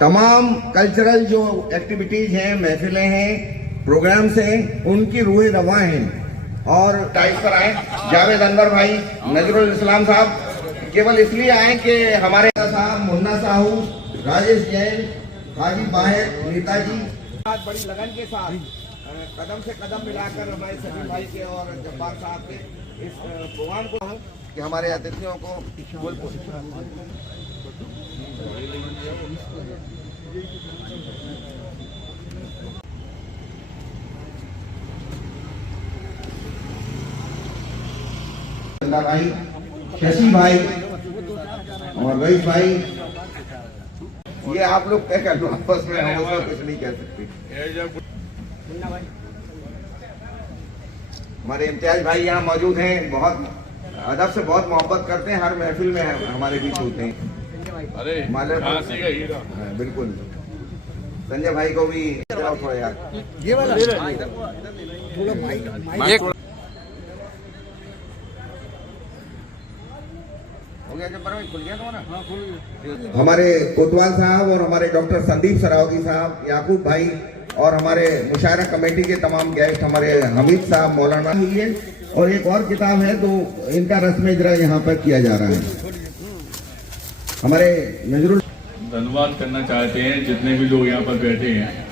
तमाम कल्चरल जो एक्टिविटीज हैं, महफिलें हैं, प्रोग्राम्स हैं, उनकी रूहें रवां हैं। और टाइप पर आए जावेद अनवर भाई, नजरुल इस्लाम साहब केवल इसलिए आए कि हमारे साहब मुन्ना साहू, राजेश जैन, हाजी बाहिर, नेताजी बड़ी लगन के साथ कदम से कदम मिलाकर हमारे सभी भाई के और जब्बार साहब के इस प्रोग्राम को कि हमारे अतिथियों को भाई, शशि भाई और रईस भाई, ये आप लोग क्या कर लो आपस में, हम उसमें कुछ नहीं कह सकते। हमारे इम्तियाज भाई यहाँ मौजूद हैं, बहुत अदब से बहुत मोहब्बत करते हैं, हर महफिल में हमारे बीच होते हैं। अरे झांसी का हीरा, बिल्कुल। संजय भाई को भी थोड़ा यार ये वाला हमारे कोतवाल साहब और हमारे डॉक्टर संदीप सरावगी साहब, याकूब भाई और हमारे मुशायरा कमेटी के तमाम गेस्ट, हमारे हमीद साहब, मौलाना हुई है। और एक और किताब है तो इनका रस्म इजरा यहाँ पर किया जा रहा है। हमारे नजरुल धन्यवाद करना चाहते हैं जितने भी लोग यहाँ पर बैठे हैं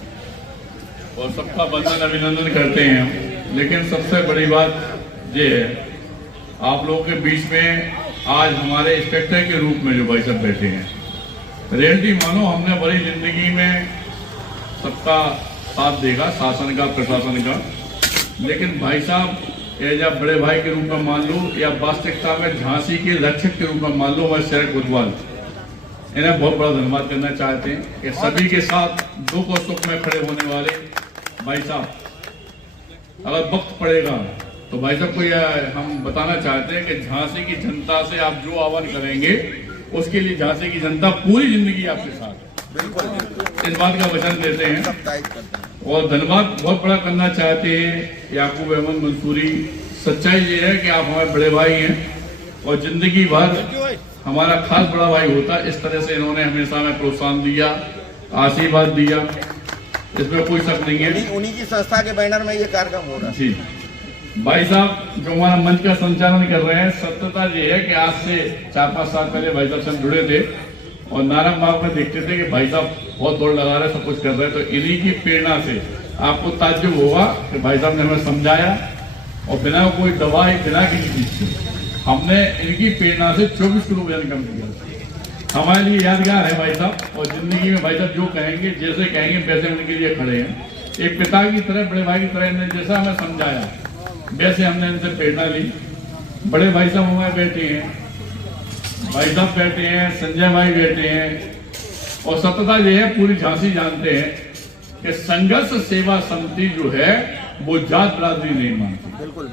और सबका बंधन अभिनंदन करते हैं। लेकिन सबसे बड़ी बात ये है, आप लोगों के बीच में आज हमारे इंस्पेक्टर के रूप में जो भाई साहब बैठे हैं, रियलिटी मानो हमने बड़ी जिंदगी में सबका साथ देगा, शासन का, प्रशासन का, लेकिन भाई साहब या बड़े भाई के रूप में मान लो या वास्तविकता में झांसी के रक्षक के रूप में मान लो, हमारे शहर कोतवाल, इन्हें बहुत बड़ा धन्यवाद करना चाहते हैं कि सभी के साथ दुख और सुख में खड़े होने वाले भाई साहब। अगर वक्त पड़ेगा तो भाई साहब को यह हम बताना चाहते हैं कि झांसी की जनता से आप जो आह्वान करेंगे उसके लिए झांसी की जनता पूरी जिंदगी आपके साथ, बिल्कुल इस बात का वचन देते हैं। और धन्यवाद बहुत बड़ा करना चाहते हैं याकूब अहमद मंसूरी। सच्चाई ये है कि आप हमारे बड़े भाई हैं और जिंदगी भर हमारा खास बड़ा भाई होता। इस तरह से इन्होंने हमेशा हमें प्रोत्साहन दिया, आशीर्वाद दिया, इसमें कोई शक नहीं है। उन्हीं की संस्था के बैनर में ये कार्यक्रम हो रहा है। जी भाई साहब जो हमारा मंच का संचालन कर रहे हैं, सत्यता ये है कि आज से 4-5 साल पहले भाई साहब से हम जुड़े थे और नारायण बाग में देखते थे कि भाई साहब बहुत दौड़ लगा रहे, सब कुछ कर रहे हैं। तो इन्हीं की प्रेरणा से आपको ताज्जुब होगा कि भाई साहब ने हमें समझाया और बिना कोई दवाई, बिना किसी चीज से हमने इनकी प्रेरणा से 24 किलो वजन कम किया। हमारे लिए यादगार है भाई साहब। और जिंदगी में भाई साहब जो कहेंगे, जैसे कहेंगे वैसे उनके लिए खड़े हैं। एक पिता की तरह, बड़े भाई की तरह इन्होंने जैसा हमें समझाया वैसे हमने इनसे प्रेरणा ली। बड़े भाई साहब हमारे बैठे हैं, भाई साहब बैठे हैं, संजय भाई बैठे हैं। और सत्यता ये है, पूरी झांसी जानते हैं कि संघर्ष सेवा समिति जो है वो जात बरादरी नहीं मानती। बिल्कुल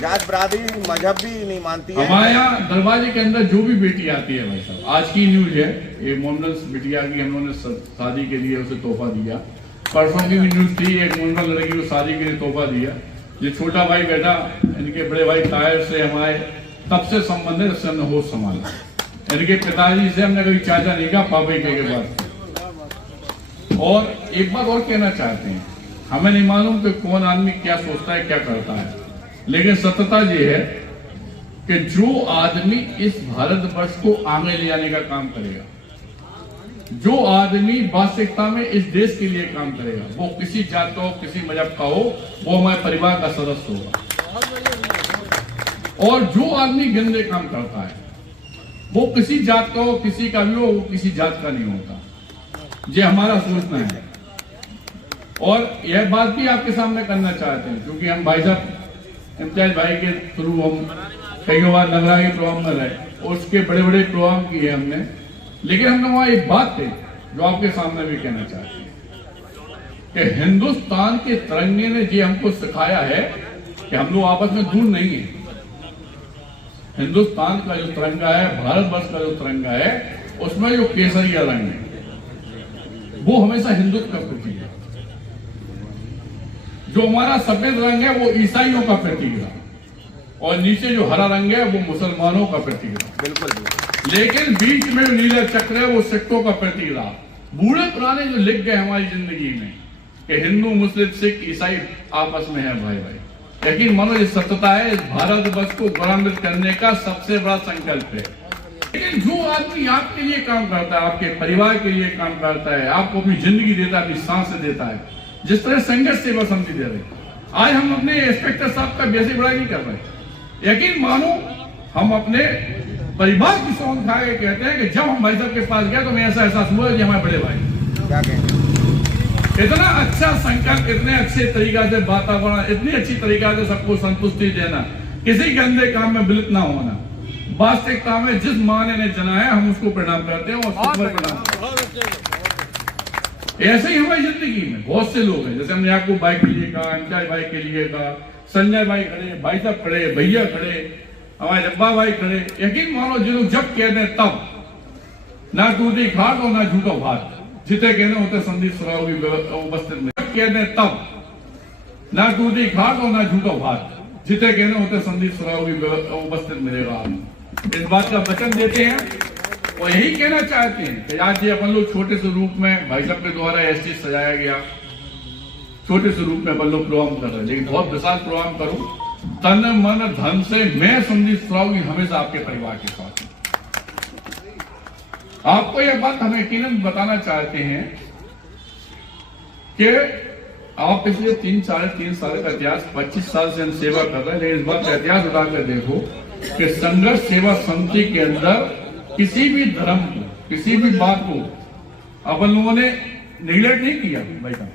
जात बरादरी, मजहब भी नहीं मानती है। हमारे यहाँ दरवाजे के अंदर जो भी बेटी आती है भाई साहब, आज की न्यूज है, एक मोमडन बिटिया की हम लोगों ने शादी के लिए उसे तोहफा दिया। परसों की भी न्यूज थी, एक मोमडन लड़की को शादी के लिए तोहफा दिया। ये छोटा भाई बेटा, इनके बड़े भाई ताहिर से हमारे तब से संबंध है, जब हमने होश संभाला। इनके पिताजी से हमने कभी चाचा नहीं कहा, पापा के बाद। और एक बात और कहना चाहते हैं, हमें नहीं मालूम कि कौन आदमी क्या सोचता है, क्या करता है, लेकिन सत्यता ये है कि जो आदमी इस भारतवर्ष को आगे ले जाने का काम करेगा, जो आदमी वास्तविकता में इस देश के लिए काम करेगा, वो किसी जात का हो, किसी मजहब का हो, वो हमारे परिवार का सदस्य होगा। और जो आदमी गंदे काम करता है, वो किसी जात का हो, किसी का भी हो, वो किसी जात का नहीं होता। ये हमारा सोचना है। और यह बात भी आपके सामने करना चाहते हैं, क्योंकि हम भाई साहब इम्तियाज भाई के थ्रू हम कई बार नगरा के प्रोग्राम में रहे और उसके बड़े बड़े प्रोग्राम किए हमने। लेकिन हमने वहां एक बात थी जो आपके सामने भी कहना चाहते हैं कि हिंदुस्तान के तिरंगे ने ये हमको सिखाया है कि हम लोग आपस में दूर नहीं है। हिंदुस्तान का जो तिरंगा है, भारतवर्ष का जो तिरंगा है, उसमें जो केसरिया रंग है वो हमेशा हिंदुत्व का प्रतीक है। जो हमारा सफेद रंग है वो ईसाइयों का प्रतीक है और नीचे जो हरा रंग है वो मुसलमानों का प्रतीक रहा। बिल्कुल। लेकिन बीच में नीला चक्र है वो सिखों का प्रतीक रहा। बूढ़े पुराने जो लिख गए हमारी जिंदगी में कि हिंदू मुस्लिम सिख ईसाई आपस में है भाई भाई, यकीन मानो ये सत्यता है। इस भारतवर्ष को गौरवान्वित करने का सबसे बड़ा संकल्प है। लेकिन जो आदमी आपके लिए काम करता है, आपके परिवार के लिए काम करता है, आपको अपनी जिंदगी देता है, अपनी सांसें देता है, जिस तरह संघर्ष सेवा समिति दे रही, आज हम अपने इंस्पेक्टर साहब का वैसे बड़ाई नहीं कर रहे। यकीन मानो हम अपने परिवार की सौंध खा के कहते हैं कि जब हम भाई साहब के पास गए तो हमें ऐसा एहसास हुआ कि हमारे बड़े भाई क्या कहें, इतना अच्छा संकल्प, इतने अच्छे तरीका से वातावरण, इतनी अच्छी तरीका से सबको संतुष्टि देना, किसी गंदे काम में विलिप्त ना होना, वास्तविकता में जिस माने ने जना है हम उसको प्रणाम करते हैं और प्रणाम करते हैं। ऐसे ही हमारी जिंदगी में बहुत से लोग हैं, जैसे हमने आपको बाइक के लिए कहा, अंचाई भाई के लिए कहा, संजय भाई खड़े, भाई साहब खड़े, भैया खड़े, हमारे जब्बा भाई खड़े। यकीन मानो जिन्होंने जब कहते हैं तब ना टूटी घाट और ना झूठो भाट, जिते कहने होते संदीप सराव की उपस्थित में कहते हैं तब ना टूटी घाट और ना झूठो भाट, जिते कहने होते संदीप सराव की उपस्थित मिलेगा। इस बात का वचन देते हैं और यही कहना चाहते हैं कि आज ये अपन लोग छोटे से रूप में भाई साहब के द्वारा ऐसे सजाया गया, छोटे से रूप में अपन लोग प्रोग्राम कर रहे हैं, लेकिन बहुत विशाल प्रोग्राम करूं तन मन धन से। मैं संदीप सरावगी हमेशा आपके परिवार के साथ हूं। आपको यह बात हम यकीनन बताना चाहते हैं कि आप पिछले 3 साल का इतिहास, 25 साल से हम सेवा कर रहे हैं, लेकिन इस बात का इतिहास उठाकर देखो कि संघर्ष सेवा समिति के अंदर किसी भी धर्म को, किसी भी बात को अपन लोगों ने निगलेक्ट नहीं किया भाई साहब।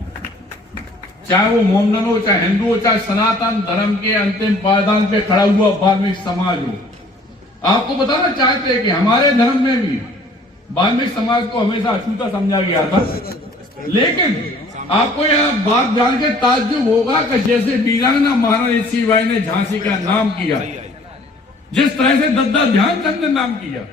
चाहे वो मोमडन हो, चाहे हिंदू हो, चाहे सनातन धर्म के अंतिम पायदान पे खड़ा हुआ वाल्मीकि समाज हो। आपको बताना चाहते हैं कि हमारे धर्म में भी वाल्मीकि समाज को हमेशा अछूता समझा गया था। लेकिन आपको यह बात जान के ताज्जुब होगा कि जैसे वीरांगना महारानी लक्ष्मीबाई ने झांसी का नाम किया, जिस तरह से दद्दा ध्यानचंद ने नाम किया,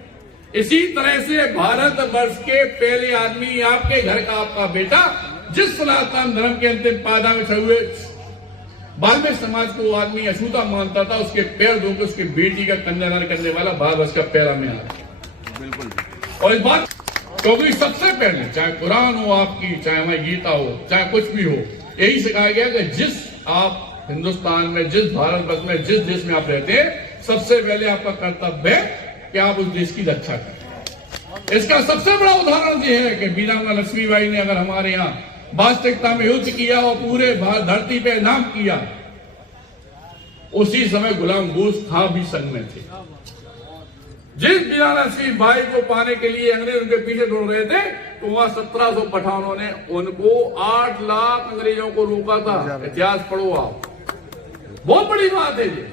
इसी तरह से भारत वर्ष के पहले आदमी, आपके घर का आपका बेटा, जिस सनातन धर्म के अंतिम पायदा में खड़े हुए वाल्मीकि समाज को आदमी अछूता मानता था, उसके पैर धोकर उसकी बेटी का कन्यादान करने वाला भारत वर्ष का पहला में आता। बिल्कुल। और इस बात क्योंकि सबसे पहले चाहे कुरान हो आपकी, चाहे हमारी गीता हो, चाहे कुछ भी हो, यही सिखाया गया कि जिस आप हिंदुस्तान में, जिस भारतवर्ष में, जिस देश में आप रहते हैं, सबसे पहले आपका कर्तव्य है कि आप उस देश की रक्षा करें। इसका सबसे बड़ा उदाहरण यह है कि वीरांगना लक्ष्मीबाई ने अगर हमारे यहाँ वास्तविकता में युद्ध किया और पूरे धरती पे नाम किया, उसी समय गुलाम गोश्त खां भी संग में थे। जिस वीरांगना लक्ष्मीबाई को पाने के लिए अंग्रेज उनके पीछे दौड़ रहे थे, तो वहां 1700 पठानों ने उनको 8 लाख अंग्रेजों को रोका था। इतिहास पढ़ो आप, बहुत बड़ी बात है ये।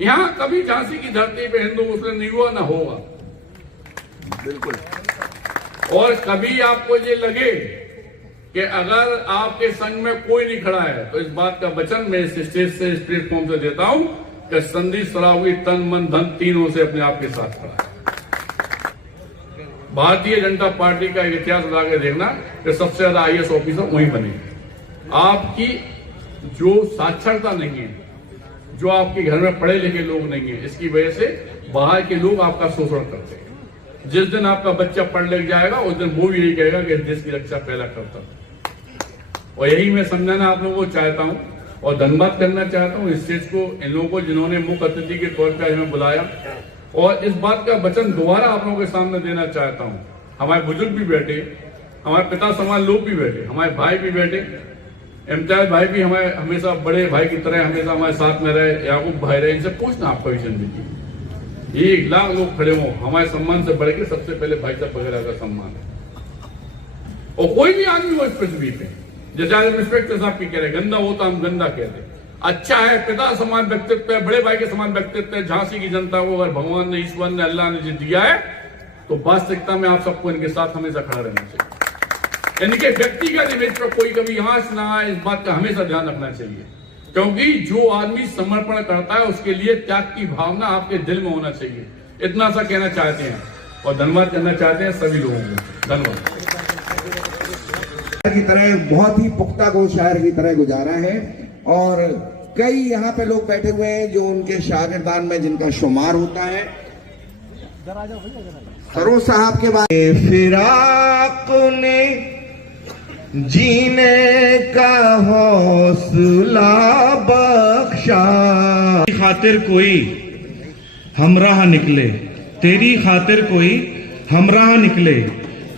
यहां कभी झांसी की धरती पे हिंदू मुस्लिम नहीं हुआ, ना होगा। बिल्कुल। और कभी आपको ये लगे कि अगर आपके संग में कोई नहीं खड़ा है, तो इस बात का वचन मैं इस स्टेज से, इस प्लेटफॉर्म से देता हूं कि संदीप सरावगी तन मन धन तीनों से अपने आप के साथ खड़ा है। भारतीय जनता पार्टी का एक इतिहास उठा के देखना कि सबसे ज्यादा IAS ऑफिसर वहीं बने। आपकी जो साक्षरता नहीं है, जो आपके घर में पढ़े लिखे लोग नहीं है, इसकी वजह से बाहर के लोग आपका शोषण करते हैं। जिस दिन आपका बच्चा पढ़ लिख जाएगा, उस दिन वो भी यही कहेगा कि देश की रक्षा पहला करता। और यही मैं समझाना आप लोगों को चाहता हूं और धन्यवाद करना चाहता हूं इस स्टेज को, इन लोगों को जिन्होंने मुख्य अतिथि के तौर पर हमें बुलाया। और इस बात का वचन दोबारा आप लोगों के सामने देना चाहता हूं। हमारे बुजुर्ग भी बैठे, हमारे पिता समान लोग भी बैठे, हमारे भाई भी बैठे, इम्तियाज भाई भी हमारे हमेशा बड़े भाई की तरह हमेशा हमारे साथ में रहे, याकूब भाई रहे। इनसे पूछना आपका जिंदगी 1 लाख लोग खड़े हों, हमारे सम्मान से बढ़ के सबसे पहले भाई साहब वगैरह का सम्मान है। और कोई भी आदमी हो इस पृथ्वी पे, जैसे आज इंस्पेक्टर साहब की कह रहे, गंदा हो तो हम गंदा कहते, अच्छा है, पिता समान व्यक्तित्व है, बड़े भाई के समान व्यक्तित्व है। झांसी की जनता को अगर भगवान ने, ईश्वर ने, अल्लाह ने दिया है, तो वास्तविकता में आप सबको इनके साथ हमेशा खड़ा रहना चाहिए। इनके व्यक्तिगत इमेज पर कोई कभी आंच ना आए, इस बात का हमेशा ध्यान रखना चाहिए। क्योंकि जो आदमी समर्पण करता है, उसके लिए त्याग की भावना आपके दिल में होना चाहिए। इतना सा कहना चाहते हैं और धन्यवाद करना चाहते हैं सभी लोगों को। धन्यवाद। की तरह बहुत ही पुख्ता को शायर की तरह गुजारा है और कई यहाँ पे लोग बैठे हुए हैं जो उनके शागिर्दान में जिनका शुमार होता है। सरोज साहब के बाद फिराक ने जीने का हौसला बख्शा, खातिर कोई हमराह निकले, तेरी खातिर कोई हमराह निकले,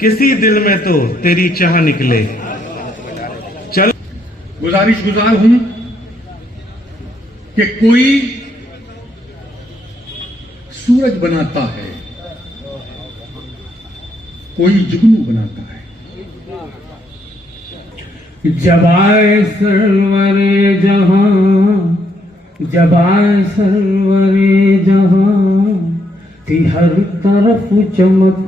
किसी दिल में तो तेरी चाह निकले। चल गुजारिश हूं कि कोई सूरज बनाता है, कोई जुगनू बनाता है। जब आए सरवरे जहां, जब आए सरवरे जहां, थी हर तरफ चमक।